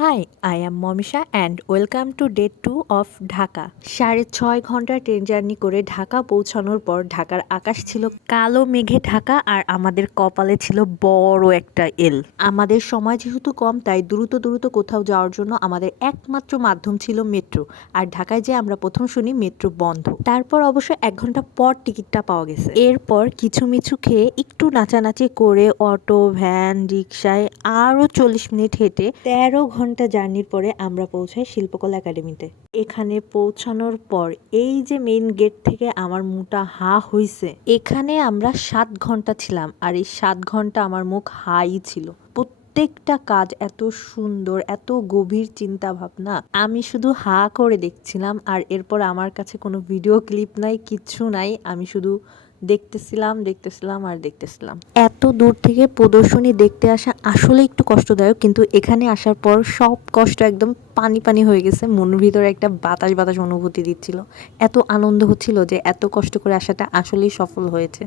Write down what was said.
High, I am Mamisha and welcome to day 2 of Dhaka. 6.5 ঘন্টা train journey করে ঢাকা পৌঁছানোর পর ঢাকার আকাশ ছিল কালো মেঘে ঢাকা আর আমাদের কপালে ছিল বড় একটা এল। আমাদের সময় যেহেতু কম, তাই দ্রুত দ্রুত কোথাও যাওয়ার জন্য আমাদের একমাত্র মাধ্যম ছিল মেট্রো। আর ঢাকায় যে আমরা প্রথম শুনি মেট্রো বন্ধ। তারপর অবশ্য 1 ঘন্টা পর টিকিটটা পাওয়া গেছে। এরপর কিছু মিছু খেয়ে একটু নাচানাচি করে অটো, ভ্যান, রিক্সায় আরও 40 মিনিট হেঁটে 13 ঘন্টা জার্নির পরে আমরা পৌঁছাই শিল্পকলা একাডেমিতে। এখানে পৌঁছানোর পর এই যে মেইন গেট থেকে আমার মুখটা হা হইছে। এখানে আমরা 7 ঘন্টা ছিলাম আর এই 7 ঘন্টা আমার মুখ হাই ছিল। প্রত্যেকটা কাজ এত সুন্দর, এত গভীর চিন্তা ভাবনা, আমি শুধু হা করে দেখছিলাম। আর এরপর আমার কাছে কোনো ভিডিও ক্লিপ নাই, কিচ্ছু নাই, আমি শুধু দেখতেছিলাম আর দেখতেছিলাম। এত দূর থেকে প্রদর্শনী দেখতে আসা আসলে একটু কষ্টদায়ক, কিন্তু এখানে আসার পর সব কষ্ট একদম পানি পানি হয়ে গেছে। মনের ভিতরে একটা বাতাস বাতাস অনুভূতি দিচ্ছিল। এত আনন্দ হচ্ছিল যে এত কষ্ট করে আসাটা আসলেই সফল হয়েছে।